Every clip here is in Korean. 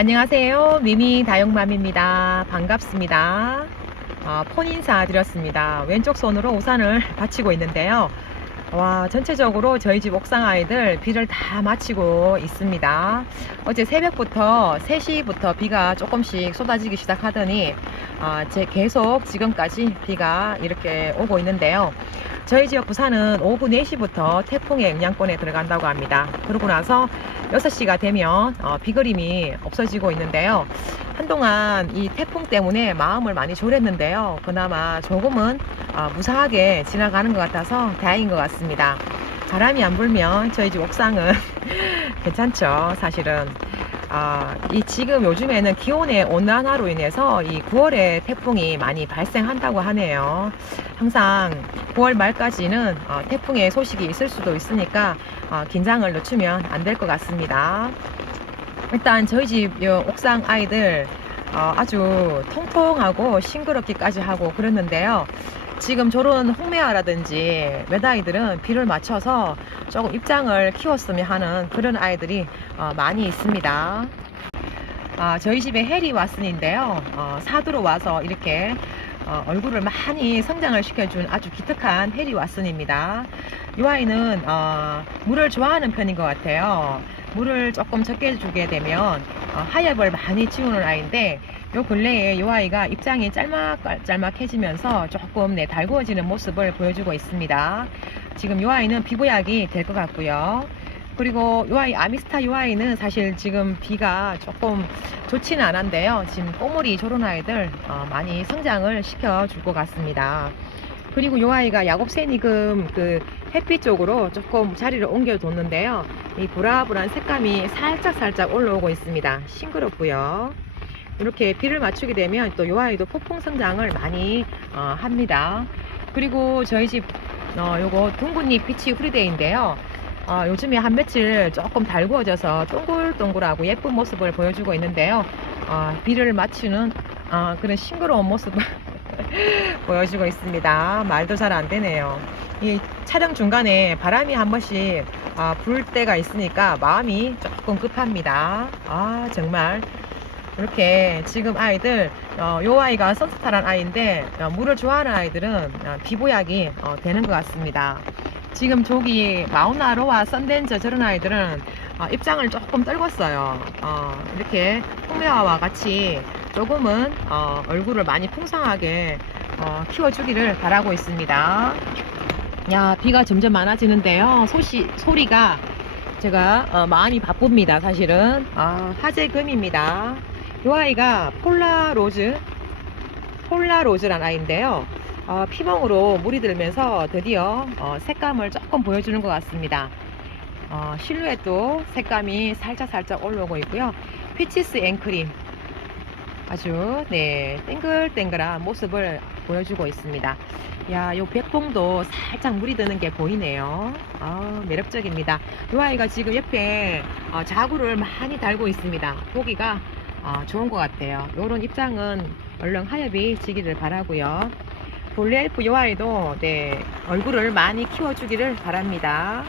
안녕하세요. 미미 다용맘입니다. 반갑습니다. 어, 폰 인사 드렸습니다. 왼쪽 손으로 우산을 받치고 있는데요. 와, 전체적으로 저희 집 옥상 아이들 비를 다 마치고 있습니다. 어제 새벽부터 3시부터 비가 조금씩 쏟아지기 시작하더니 아, 제 계속 지금까지 비가 이렇게 오고 있는데요. 저희 지역 부산은 오후 4시부터 태풍의 영향권에 들어간다고 합니다. 그러고 나서 6시가 되면 어, 비그림이 없어지고 있는데요. 한동안 이 태풍 때문에 마음을 많이 졸였는데요. 그나마 조금은 어, 무사하게 지나가는 것 같아서 다행인 것 같습니다. 바람이 안 불면 저희 집 옥상은 괜찮죠. 사실은. 아, 이 지금 요즘에는 기온의 온난화로 인해서 이 9월에 태풍이 많이 발생한다고 하네요. 항상 9월 말까지는 어, 태풍의 소식이 있을 수도 있으니까 어, 긴장을 늦추면 안 될 것 같습니다. 일단 저희 집요 옥상 아이들 어, 아주 통통하고 싱그럽기까지 하고 그랬는데요. 지금 저런 홍매화라든지 몇 아이들은 비를 맞춰서 조금 입장을 키웠으면 하는 그런 아이들이 어, 많이 있습니다. 아, 저희 집에 해리 왓슨인데요. 어, 사두로 와서 이렇게 어, 얼굴을 많이 성장을 시켜준 아주 기특한 해리 왓슨입니다. 이 아이는 어, 물을 좋아하는 편인 것 같아요. 물을 조금 적게 주게 되면 어, 하엽을 많이 치우는 아이인데 요 근래에 이 아이가 입장이 짤막짤막해지면서 조금 네, 달구어지는 모습을 보여주고 있습니다. 지금 이 아이는 비보약이 될 것 같고요. 그리고 이 아이 아미스타 이 아이는 사실 지금 비가 조금 좋지는 않은데요. 지금 꼬물이 저런 아이들 어, 많이 성장을 시켜줄 것 같습니다. 그리고 이 아이가 야곱새니금 그 햇빛 쪽으로 조금 자리를 옮겨뒀는데요. 이 보라보란 색감이 살짝 살짝 올라오고 있습니다. 싱그럽고요. 이렇게 비를 맞추게 되면 또이 아이도 폭풍 성장을 많이 어, 합니다. 그리고 저희 집 어, 요거 둥근잎 피치 후리데이인데요. 어, 요즘에 한 며칠 조금 달구어져서 동글동글하고 예쁜 모습을 보여주고 있는데요. 어, 비를 맞추는 어, 그런 싱그러운 모습을 보여주고 있습니다. 말도 잘 안 되네요. 이 촬영 중간에 바람이 한 번씩 아, 불 때가 있으니까 마음이 조금 급합니다. 아 정말 이렇게 지금 아이들 어, 요 아이가 선스타란 아이인데 어, 물을 좋아하는 아이들은 어, 비보약이 어, 되는 것 같습니다. 지금 저기 마우나로와 썬덴저 저런 아이들은 어, 입장을 조금 떨궜어요. 어, 이렇게 홍매화와 같이 조금은 어, 얼굴을 많이 풍성하게 어, 키워주기를 바라고 있습니다. 야 비가 점점 많아지는데요. 소시, 소리가 제가 어, 마음이 바쁩니다. 사실은 아, 화재금입니다. 이 아이가 폴라로즈 폴라로즈란 아이인데요. 어, 피멍으로 물이 들면서 드디어 어, 색감을 조금 보여주는 것 같습니다. 어, 실루엣도 색감이 살짝 살짝 올라오고 있고요. 피치스 앵크림 아주 네 땡글땡글한 모습을 보여주고 있습니다. 야, 요 백봉도 살짝 물이 드는 게 보이네요. 아, 매력적입니다. 이 아이가 지금 옆에 어, 자구를 많이 달고 있습니다. 보기가 어, 좋은 것 같아요. 요런 입장은 얼른 하엽이 지기를 바라고요. 볼리엘프 요 아이도 네, 얼굴을 많이 키워주기를 바랍니다.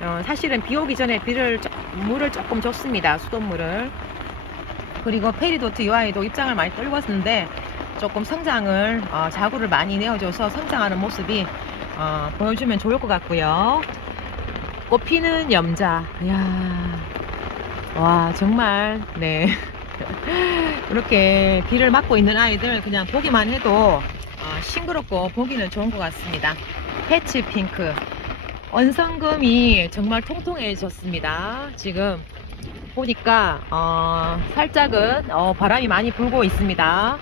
어, 사실은 비 오기 전에 비를 조- 물을 조금 줬습니다. 수돗물을. 그리고 페리도트 이 아이도 입장을 많이 떨궜는데 조금 성장을 어, 자구를 많이 내어줘서 성장하는 모습이 어, 보여주면 좋을 것 같고요. 꽃피는 염자. 이야, 와 정말 네 이렇게 비를 맞고 있는 아이들 그냥 보기만 해도 어, 싱그럽고 보기는 좋은 것 같습니다. 패치 핑크. 원성금이 정말 통통해졌습니다. 지금 보니까 어, 살짝은 어, 바람이 많이 불고 있습니다.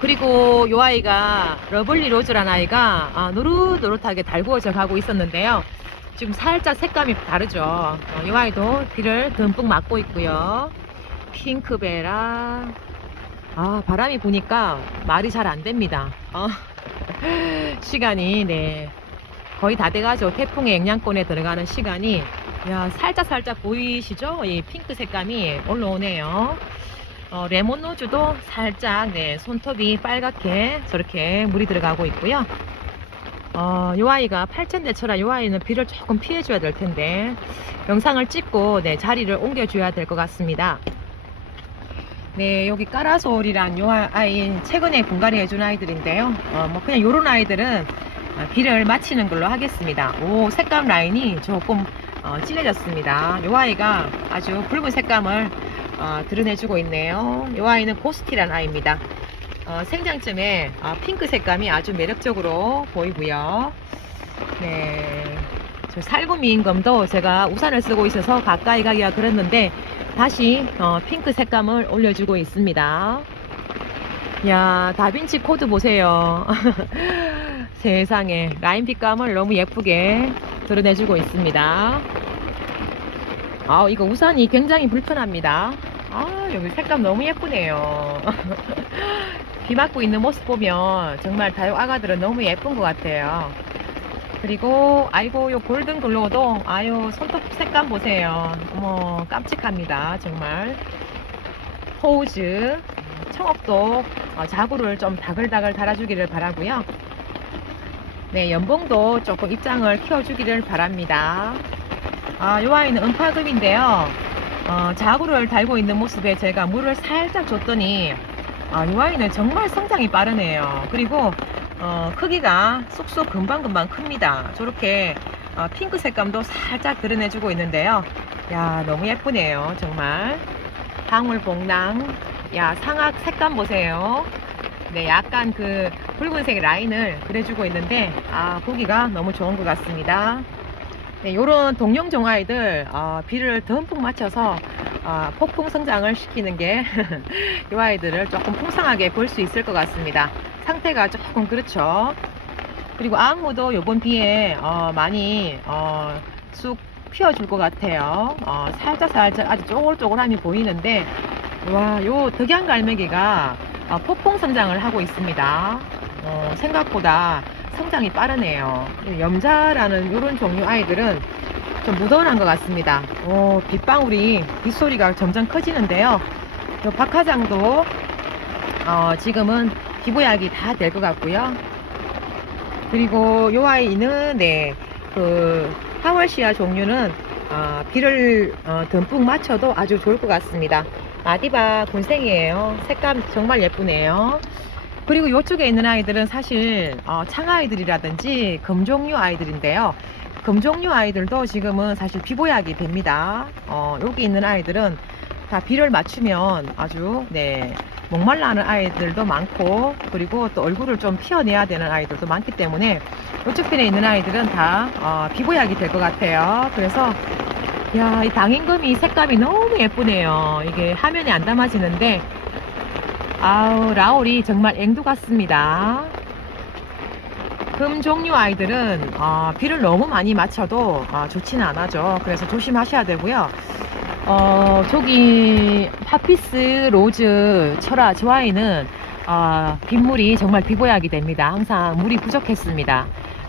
그리고 요 아이가 러블리 로즈란 아이가 아, 노릇노릇하게 달구어져 가고 있었는데요. 지금 살짝 색감이 다르죠. 어, 이 아이도 비를 듬뿍 맞고 있고요. 핑크베라. 아, 바람이 부니까 말이 잘 안 됩니다. 어, 시간이, 네. 거의 다 돼가죠. 태풍의 영향권에 들어가는 시간이. 야, 살짝 살짝 보이시죠? 이 핑크 색감이 올라오네요. 어, 레몬 노즈도 살짝, 네, 손톱이 빨갛게 저렇게 물이 들어가고 있고요. 어, 요 아이가 8천대처라 요 아이는 비를 조금 피해줘야 될 텐데 영상을 찍고 네, 자리를 옮겨줘야 될 것 같습니다. 네, 여기 까라솔이란 요 아이인 최근에 분갈이 해준 아이들인데요. 어, 뭐 그냥 요런 아이들은 어, 비를 마치는 걸로 하겠습니다. 오, 색감 라인이 조금 어, 진해졌습니다. 요 아이가 아주 붉은 색감을 어, 드러내주고 있네요. 요 아이는 고스티란 아이입니다. 어, 생장쯤에 어, 핑크 색감이 아주 매력적으로 보이고요. 네, 저 살구미 임금도 제가 우산을 쓰고 있어서 가까이 가기가 그랬는데 다시 어, 핑크 색감을 올려주고 있습니다. 야, 다빈치 코드 보세요. 세상에 라인 빛감을 너무 예쁘게 드러내주고 있습니다. 아, 이거 우산이 굉장히 불편합니다. 아, 여기 색감 너무 예쁘네요. 비 맞고 있는 모습 보면 정말 다육 아가들은 너무 예쁜 것 같아요. 그리고 아이고 요 골든 글로우도 아유 손톱 색감 보세요. 어머 깜찍합니다. 정말 포우즈 청옥도 어, 자구를 좀 다글다글 달아주기를 바라고요. 네 연봉도 조금 입장을 키워주기를 바랍니다. 아, 요 아이는 은파금인데요. 어, 자구를 달고 있는 모습에 제가 물을 살짝 줬더니 아, 이 아이는 정말 성장이 빠르네요. 그리고 어, 크기가 쏙쏙 금방금방 큽니다. 저렇게 어, 핑크 색감도 살짝 드러내주고 있는데요. 야, 너무 예쁘네요. 정말. 방울봉랑. 야, 상악 색감 보세요. 네, 약간 그 붉은색 라인을 그려주고 있는데, 아, 보기가 너무 좋은 것 같습니다. 네, 요런 동룡종 아이들, 어, 비를 듬뿍 맞춰서 어, 폭풍 성장을 시키는 게 이 아이들을 조금 풍성하게 볼 수 있을 것 같습니다. 상태가 조금 그렇죠. 그리고 앙무도 요번 비에 어, 많이 어, 쑥 피어줄 것 같아요. 어, 살짝 살짝 아주 쪼글쪼글함이 보이는데 와, 요 덕양 갈매기가 어, 폭풍 성장을 하고 있습니다. 어, 생각보다 성장이 빠르네요. 염자라는 이런 종류 아이들은 좀 무던한 것 같습니다. 오, 빗방울이 빗소리가 점점 커지는데요. 요 박하장도 어, 지금은 피부약이 다 될 것 같고요. 그리고 요 아이는 네, 그 하월시아 종류는 어, 비를 어, 듬뿍 맞춰도 아주 좋을 것 같습니다. 마디바 군생이에요. 색감 정말 예쁘네요. 그리고 이쪽에 있는 아이들은 사실 어, 창아이들이라든지 금종류 아이들인데요. 금종류 아이들도 지금은 사실 비보약이 됩니다. 어, 여기 있는 아이들은 다 비를 맞추면 아주 네 목말라 하는 아이들도 많고 그리고 또 얼굴을 좀 피어내야 되는 아이들도 많기 때문에 이쪽 편에 있는 아이들은 다 어, 비보약이 될 것 같아요. 그래서 야, 이 당임금이 색감이 너무 예쁘네요. 이게 화면에 안 담아지는데 아우 라울이 정말 앵두 같습니다. 금 종류 아이들은 어, 비를 너무 많이 맞춰도 어, 좋지는 않아죠. 그래서 조심하셔야 되고요. 어, 저기 파피스 로즈 철화 저 아이는 어, 빗물이 정말 비보약이 됩니다. 항상 물이 부족했습니다.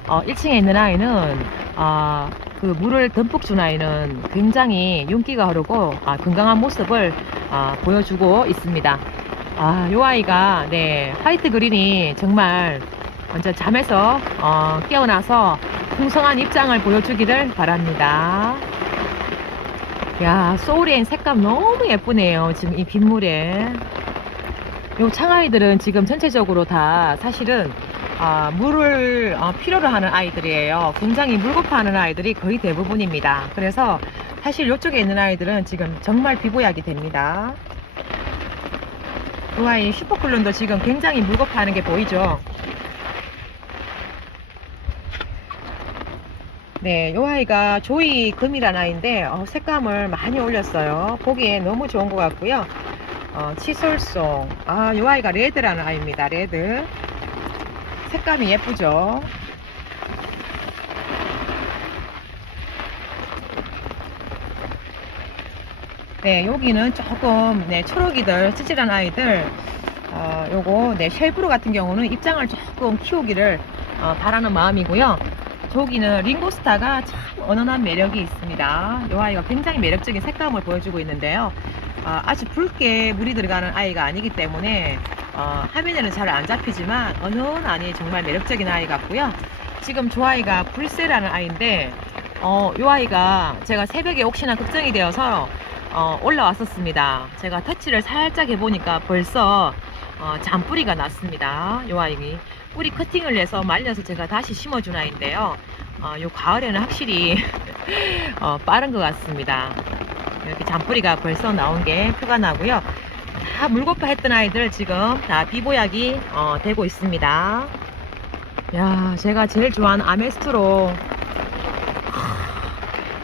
어, 1층에 있는 아이는 어, 그 물을 듬뿍 준 아이는 굉장히 윤기가 흐르고 아, 건강한 모습을 아, 보여주고 있습니다. 아, 요 아이가 네 화이트 그린이 정말 먼저 잠에서 어, 깨어나서 풍성한 입장을 보여주기를 바랍니다. 야, 소울엔 색감 너무 예쁘네요. 지금 이 빗물에. 요 창아이들은 지금 전체적으로 다 사실은 아, 물을 어, 필요로 하는 아이들이에요. 굉장히 물고파하는 아이들이 거의 대부분입니다. 그래서 사실 이쪽에 있는 아이들은 지금 정말 비보약이 됩니다. 이 아이 슈퍼클론도 지금 굉장히 물고파하는 게 보이죠? 네, 이 아이가 조이 금이라는 아이인데 어, 색감을 많이 올렸어요. 보기에 너무 좋은 것 같고요. 어, 치솔송. 아, 이 아이가 레드라는 아이입니다. 레드. 색감이 예쁘죠? 네, 여기는 조금 네, 초록이들, 찌질한 아이들 어, 요거 네, 쉘브루 같은 경우는 입장을 조금 키우기를 어, 바라는 마음이고요. 저기는 링고스타가 참 언어난 매력이 있습니다. 이 아이가 굉장히 매력적인 색감을 보여주고 있는데요. 어, 아주 붉게 물이 들어가는 아이가 아니기 때문에 어, 화면에는 잘 안 잡히지만 언어난이 정말 매력적인 아이 같고요. 지금 저 아이가 불세라는 아이인데 어, 이 아이가 제가 새벽에 혹시나 걱정이 되어서 어, 올라왔었습니다. 제가 터치를 살짝 해보니까 벌써 어, 잔뿌리가 났습니다. 요 아이기 뿌리 커팅을 해서 말려서 제가 다시 심어준 아이인데요. 어, 요 가을에는 확실히 어, 빠른 것 같습니다. 이렇게 잔뿌리가 벌써 나온 게 표가 나고요. 다 물고파 했던 아이들 지금 다 비보약이 어, 되고 있습니다. 야, 제가 제일 좋아하는 아메스트로.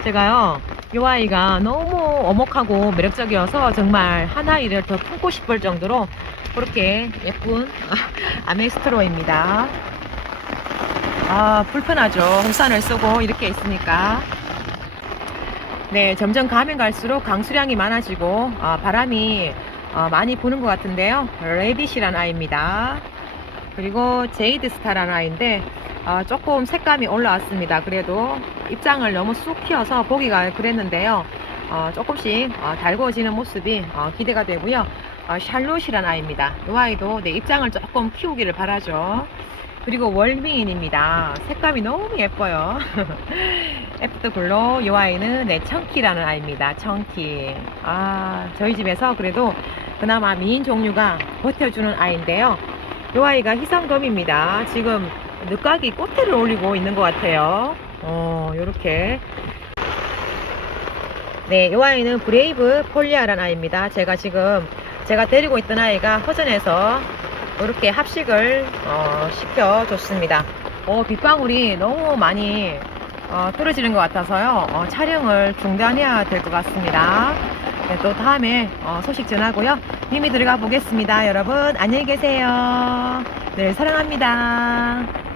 제가요, 이 아이가 너무 어목하고 매력적이어서 정말 한 아이를 더 품고 싶을 정도로 그렇게 예쁜 아메스트로입니다. 아, 불편하죠. 우산을 쓰고 이렇게 있으니까. 네, 점점 가면 갈수록 강수량이 많아지고 아, 바람이 어, 많이 부는 것 같은데요. 레빗이라는 아이입니다. 그리고 제이드 스타라는 아이인데 아, 조금 색감이 올라왔습니다. 그래도 입장을 너무 쑥 키워서 보기가 그랬는데요. 어, 조금씩 어, 달궈지는 모습이 어, 기대가 되고요. 어, 샬롯이라는 아이입니다. 이 아이도 내 입장을 조금 키우기를 바라죠. 그리고 월미인입니다. 색감이 너무 예뻐요. 애프터글로 이 아이는 네 청키라는 아이입니다. 청키. 아 저희 집에서 그래도 그나마 미인 종류가 버텨주는 아이인데요. 이 아이가 희성검입니다. 지금 늦가기 꽃대를 올리고 있는 것 같아요. 어 요렇게 네, 이 아이는 브레이브 폴리아라는 아이입니다. 제가 지금 제가 데리고 있던 아이가 허전해서 이렇게 합식을 어, 시켜줬습니다. 어, 빗방울이 너무 많이 어, 떨어지는 것 같아서요. 어, 촬영을 중단해야 될 것 같습니다. 네, 또 다음에 어, 소식 전하고요. 이미 들어가 보겠습니다. 여러분 안녕히 계세요. 네, 사랑합니다.